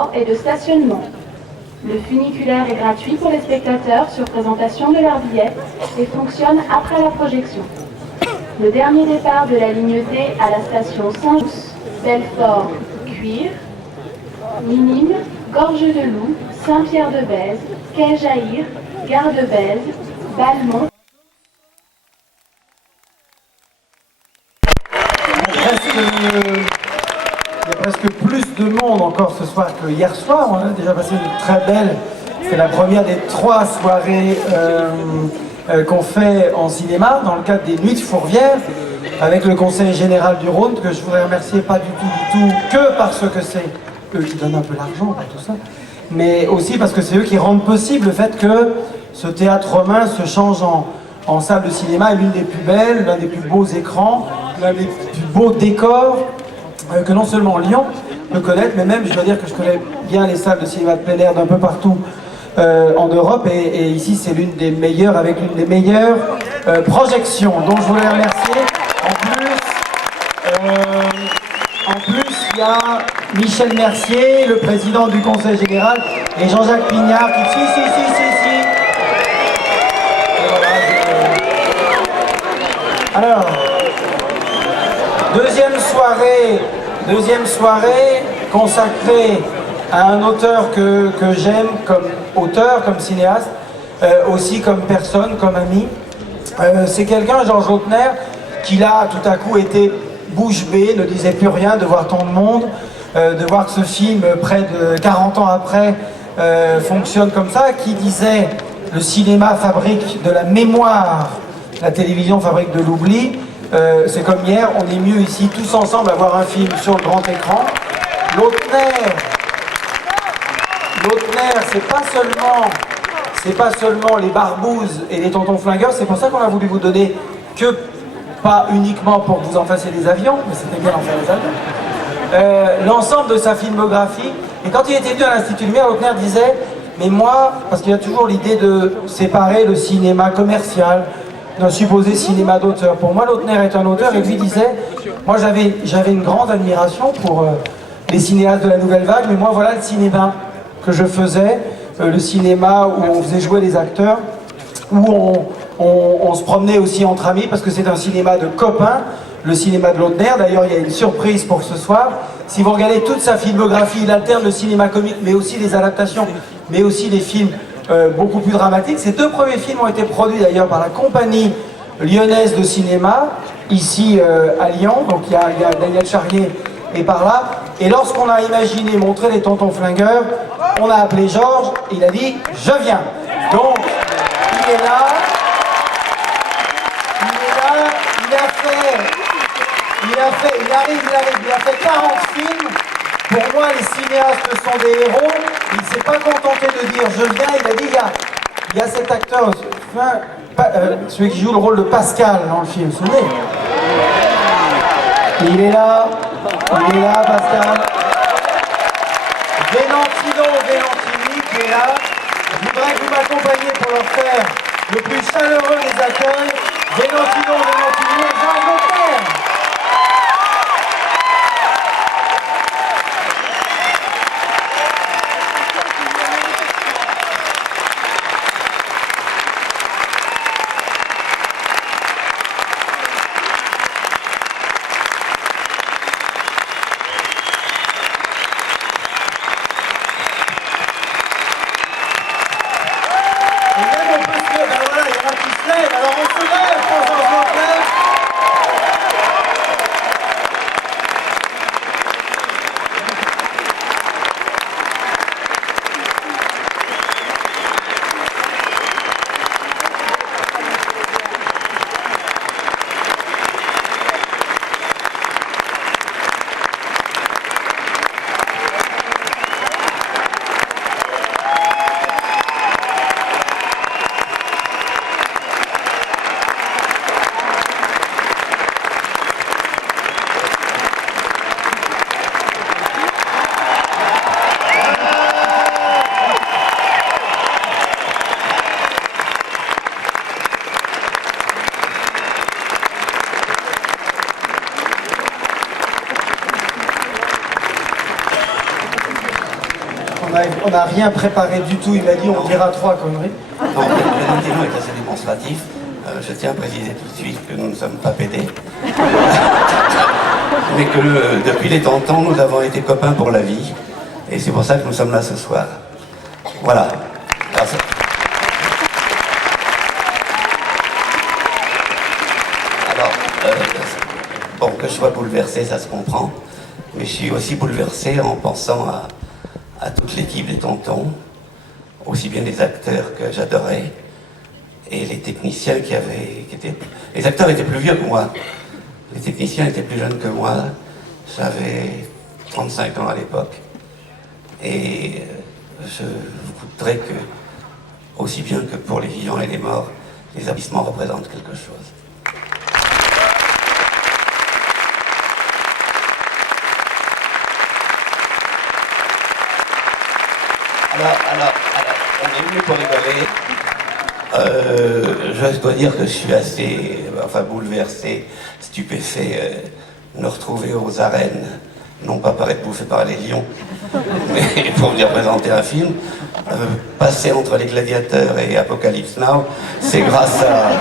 transport et de stationnement. Le funiculaire est gratuit pour les spectateurs sur présentation de leur billet et fonctionne après la projection. Le dernier départ de la ligne D à la station Saint-Just, Belfort, Cuire, Minime, Gorge-de-Loup, Saint-Pierre-de-Bèze, Quai-Jaïr, Gare de Bèze, Balmont. Il y a presque plus de monde encore ce soir que hier soir. On a déjà passé une très belle. C'est la première des 3 soirées qu'on fait en cinéma dans le cadre des Nuits de Fourvière avec le Conseil Général du Rhône, que je voudrais remercier pas du tout que parce que c'est eux qui donnent un peu l'argent pour tout ça, mais aussi parce que c'est eux qui rendent possible le fait que ce théâtre romain se change en salle de cinéma, est l'une des plus belles, l'un des plus beaux écrans, l'un des plus beaux décors que non seulement Lyon peut connaître, mais même je dois dire que je connais bien les salles de cinéma de plein air d'un peu partout en Europe, et ici c'est l'une des meilleures, avec l'une des meilleures projections. Donc je voulais remercier. En plus, il y a Michel Mercier, le président du Conseil Général, et Jean-Jacques Pignard qui... Si. Alors, deuxième soirée consacrée à un auteur que j'aime comme auteur, comme cinéaste, aussi comme personne, comme ami. C'est quelqu'un, Georges Lautner, qui là tout à coup était bouche bée, ne disait plus rien de voir tant de monde, de voir que ce film, près de 40 ans après, fonctionne comme ça, qui disait « le cinéma fabrique de la mémoire, la télévision fabrique de l'oubli ». C'est comme hier, on est mieux ici tous ensemble à voir un film sur le grand écran. Lautner, c'est pas seulement les barbouzes et les tontons flingueurs, c'est pour ça qu'on a voulu vous donner que, pas uniquement pour que vous en fassiez des avions, mais c'était bien d'en faire des avions, l'ensemble de sa filmographie. Et quand il était venu à l'Institut Lumière, Lautner disait, mais moi, parce qu'il y a toujours l'idée de séparer le cinéma commercial d'un supposé cinéma d'auteur. Pour moi, Lautner est un auteur, et lui disait, moi j'avais une grande admiration pour les cinéastes de la Nouvelle Vague, mais moi voilà le cinéma que je faisais, le cinéma où on faisait jouer les acteurs, où on se promenait aussi entre amis, parce que c'est un cinéma de copains, le cinéma de Lautner. D'ailleurs, il y a une surprise pour ce soir. Si vous regardez toute sa filmographie, il alterne le cinéma comique, mais aussi les adaptations, mais aussi les films beaucoup plus dramatiques. Ces 2 premiers films ont été produits d'ailleurs par la compagnie lyonnaise de cinéma, ici à Lyon. Donc il y a Daniel Charrier et par là. Et lorsqu'on a imaginé montrer les tontons flingueurs, on a appelé Georges, il a dit « je viens ». Donc il est là, il a fait 40 films. Pour moi, les cinéastes sont des héros. Il ne s'est pas contenté de dire je viens, il a dit il y a cet acteur, celui qui joue le rôle de Pascal dans le film, vous vous souvenez? Il est là, Pascal. Valentini qui est là. Je voudrais que vous m'accompagniez pour leur faire le plus chaleureux des accueils. Valentini et Jean Lautner. Alors on se lève pour Georges Lautner. on n'a rien préparé du tout. Il m'a dit on dira 3 conneries. Non, Valentino est assez démonstratif. Je tiens à préciser tout de suite que nous ne sommes pas pédés. Mais que depuis les tontons, nous avons été copains pour la vie. Et c'est pour ça que nous sommes là ce soir. Voilà. Merci. Alors, bon, que je sois bouleversé, ça se comprend. Mais je suis aussi bouleversé en pensant à toute l'équipe des tontons, aussi bien les acteurs que j'adorais, et les techniciens qui étaient... Les acteurs étaient plus vieux que moi. Les techniciens étaient plus jeunes que moi. J'avais 35 ans à l'époque. Et je voudrais que, aussi bien que pour les vivants et les morts, les établissements représentent quelque chose. Alors, on est venu pour rigoler. Je dois dire que je suis assez, bouleversé, stupéfait de me retrouver aux arènes, non pas par être bouffé par les lions, mais pour venir présenter un film. Passer entre Les Gladiateurs et Apocalypse Now, c'est grâce à...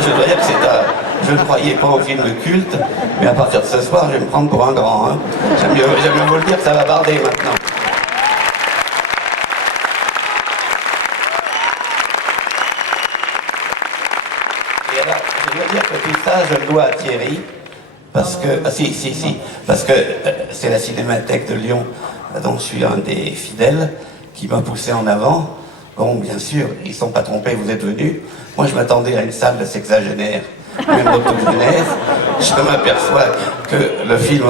je dois dire que je ne croyais pas au film culte, mais à partir de ce soir, je vais me prendre pour un grand. Hein. J'aime mieux vous le dire, ça va barder maintenant. Je dois dire que tout ça, je le dois à Thierry, parce que... parce que c'est la Cinémathèque de Lyon, dont je suis un des fidèles, qui m'a poussé en avant. Bon, bien sûr, ils ne sont pas trompés, vous êtes venus. Moi, je m'attendais à une salle de sexagénaires, même d'octogénaires. Je m'aperçois que le film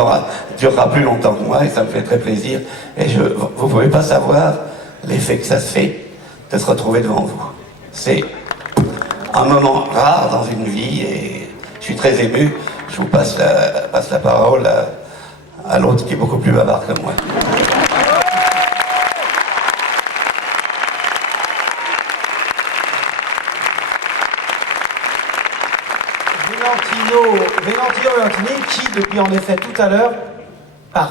durera plus longtemps que moi, et ça me fait très plaisir. Et vous ne pouvez pas savoir l'effet que ça se fait de se retrouver devant vous. C'est un moment rare dans une vie et je suis très ému. Je vous passe la parole à l'autre qui est beaucoup plus bavard que moi. Valentini, qui depuis en effet tout à l'heure parle.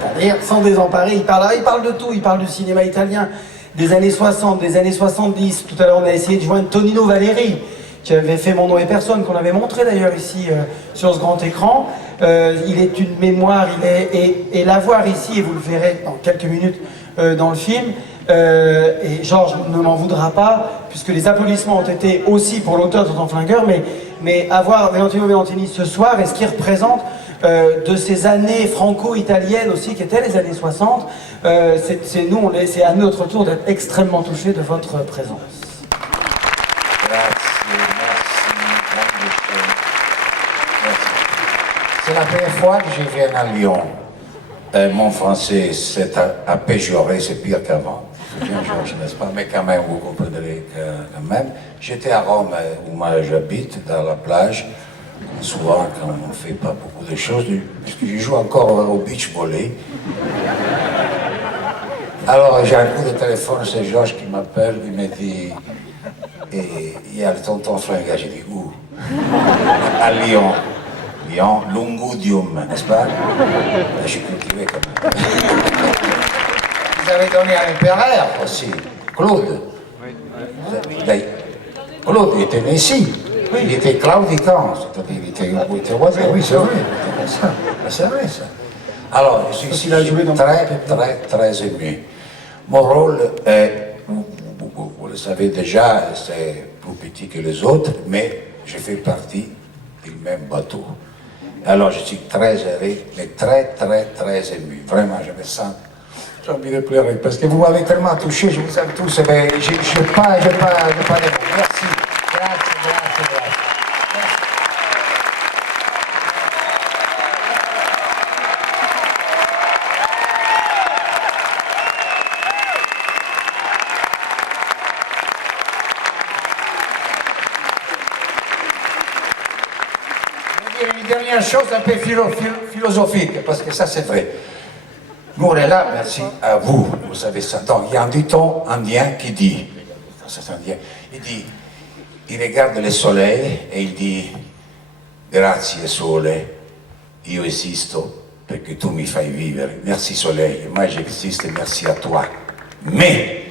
C'est-à-dire sans désemparer, il parle de tout, il parle du cinéma italien, des années 60, des années 70. Tout à l'heure on a essayé de joindre Tonino Valeri, qui avait fait Mon nom et personne, qu'on avait montré d'ailleurs ici sur ce grand écran. Il est une mémoire, et la voir ici, et vous le verrez dans quelques minutes dans le film. Et Georges ne m'en voudra pas, puisque les applaudissements ont été aussi pour l'auteur de Tonton Flingueur, mais avoir Valentino Valentini ce soir, et ce qui représente de ces années franco-italiennes aussi, qui étaient les années 60, c'est à notre tour d'être extrêmement touchés de votre présence. C'est la première fois que je viens à Lyon. Mon français s'est apéjoré, c'est pire qu'avant. C'est bien, Georges, n'est-ce pas? Mais quand même, vous comprendrez quand même. J'étais à Rome, où moi j'habite, dans la plage. Souvent, quand on ne fait pas beaucoup de choses, puisque je joue encore au beach volley. Alors, j'ai un coup de téléphone, c'est Georges qui m'appelle, il me dit, et il y a le tonton Flingueur. J'ai dit, où? À Lyon. Lyon, Lungudium, n'est-ce pas? Je suis cultivé quand même. Vous avez donné à l'empereur aussi, Claude. Claude était né ici. Oui. Il était claudican, c'est-à-dire il était voisin. Oui, c'est vrai. C'est vrai ça. Alors, je suis ici très ému. Mon rôle est, vous le savez déjà, c'est plus petit que les autres, mais je fais partie du même bateau. Alors je suis très heureux, mais très ému. Vraiment, je me sens... J'ai envie de pleurer, parce que vous m'avez tellement touché, je vous aime tous, mais je n'ai pas de mots. Merci. Grazie. Une dernière chose un peu philosophique, parce que ça c'est vrai. Nous on est là, merci à vous, vous savez ça. Donc il y a un dicton indien qui dit, il regarde le soleil et il dit, grazie sole, io esisto parce que tu me fais vivre. Merci Soleil, moi j'existe, merci à toi. Mais,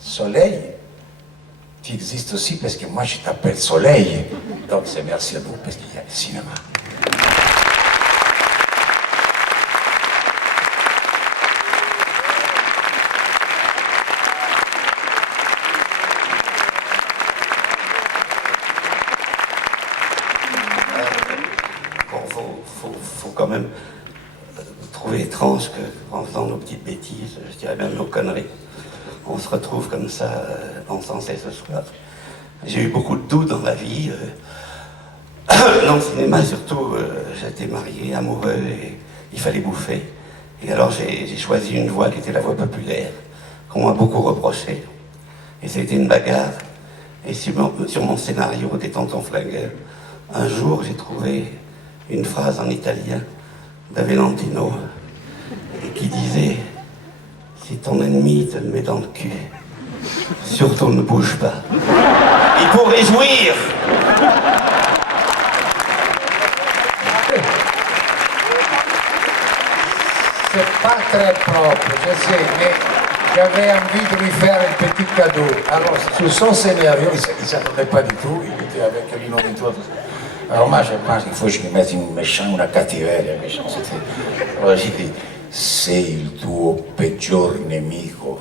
Soleil, tu existes aussi parce que moi je t'appelle Soleil. Donc c'est merci à vous parce qu'il y a le cinéma. Faut quand même trouver étrange qu'en faisant nos petites bêtises, je dirais même nos conneries, on se retrouve comme ça dans Sensé ce soir. J'ai eu beaucoup de doutes dans la vie, dans le cinéma surtout, j'étais marié, amoureux, et il fallait bouffer. Et alors j'ai choisi une voie qui était la voie populaire, qu'on m'a beaucoup reproché. Et ça a été une bagarre. Et sur mon scénario des Tontons Flingueurs, un jour j'ai trouvé une phrase en italien d'Avelantino qui disait « Si ton ennemi te le met dans le cul, surtout ne bouge pas. Il faut réjouir !» C'est pas très propre, je sais, mais j'avais envie de lui faire un petit cadeau. Alors, sur son scénario, il ne s'attendait pas du tout, il était avec Lino Ventura. Alors moi, je pense qu'il faut que je lui mette un méchant, una cattiveria, méchanceté. Alors j'ai dit, se il tuo peggior nemico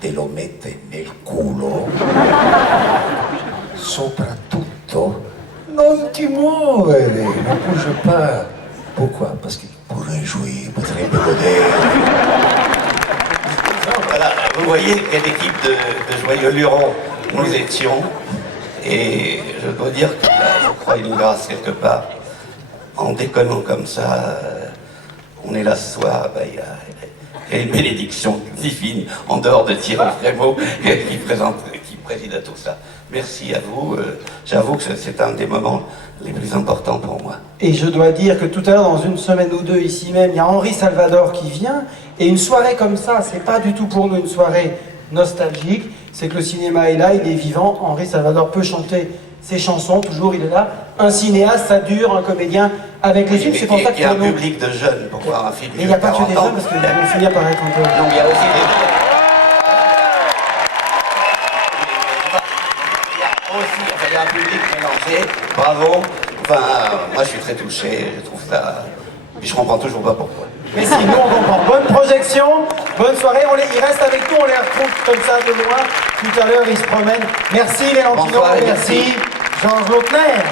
te lo mette nel culo, soprattutto non ti muovere, non bouge pas. Pourquoi? Parce qu'il pourrait jouer, potrebbe godere. Voilà, vous voyez quelle équipe de joyeux lurons nous étions. Et je dois dire qu'il y a, je crois, une grâce quelque part. En déconnant comme ça, on est là ce soir, il y a une bénédiction divine en dehors de Thierry Frémaux qui préside à tout ça. Merci à vous. J'avoue que c'est un des moments les plus importants pour moi. Et je dois dire que tout à l'heure, dans une semaine ou deux, ici même, il y a Henri Salvador qui vient. Et une soirée comme ça, c'est pas du tout pour nous une soirée nostalgique. C'est que le cinéma est là, il est vivant. Henri Salvador peut chanter ses chansons, toujours il est là. Un cinéaste, ça dure, un comédien avec les films. C'est pour ça qu'il y a un nous... public de jeunes pour voir un film. Mais il n'y a pas que des jeunes, parce qu'ils vont finir par être un peu... Non, il y a aussi des jeunes. Il y a un public mélangé, bravo. Enfin, moi je suis très touché, je trouve ça... Puis je comprends toujours pas pourquoi. Mais si, nous on comprend. Bonne projection, bonne soirée. Il reste avec nous, on les retrouve comme ça de loin. Tout à l'heure, ils se promènent. Merci Valentino, merci Georges Lautner.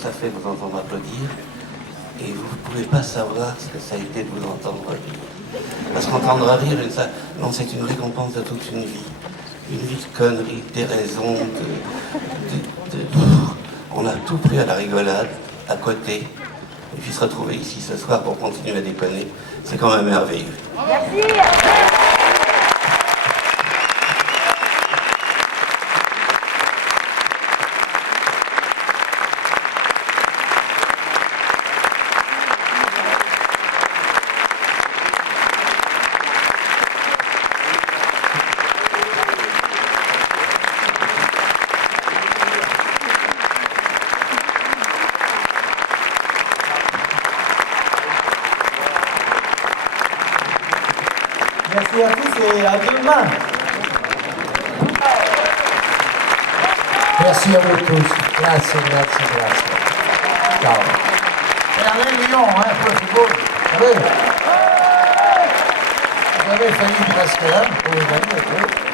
ça fait vous entendre applaudir, et vous ne pouvez pas savoir ce que ça a été de vous entendre rire. Parce qu'entendre rire, non, c'est une récompense de toute une vie. Une vie de conneries, de déraisons, on a tout pris à la rigolade, à côté, et puis se retrouver ici ce soir pour continuer à déconner, c'est quand même merveilleux. Merci. Merci à tous et à demain. Merci a voi tutti, grazie, grazie, grazie. Ciao. E a lei Lyon, poi figurati. Avete finito la scherma?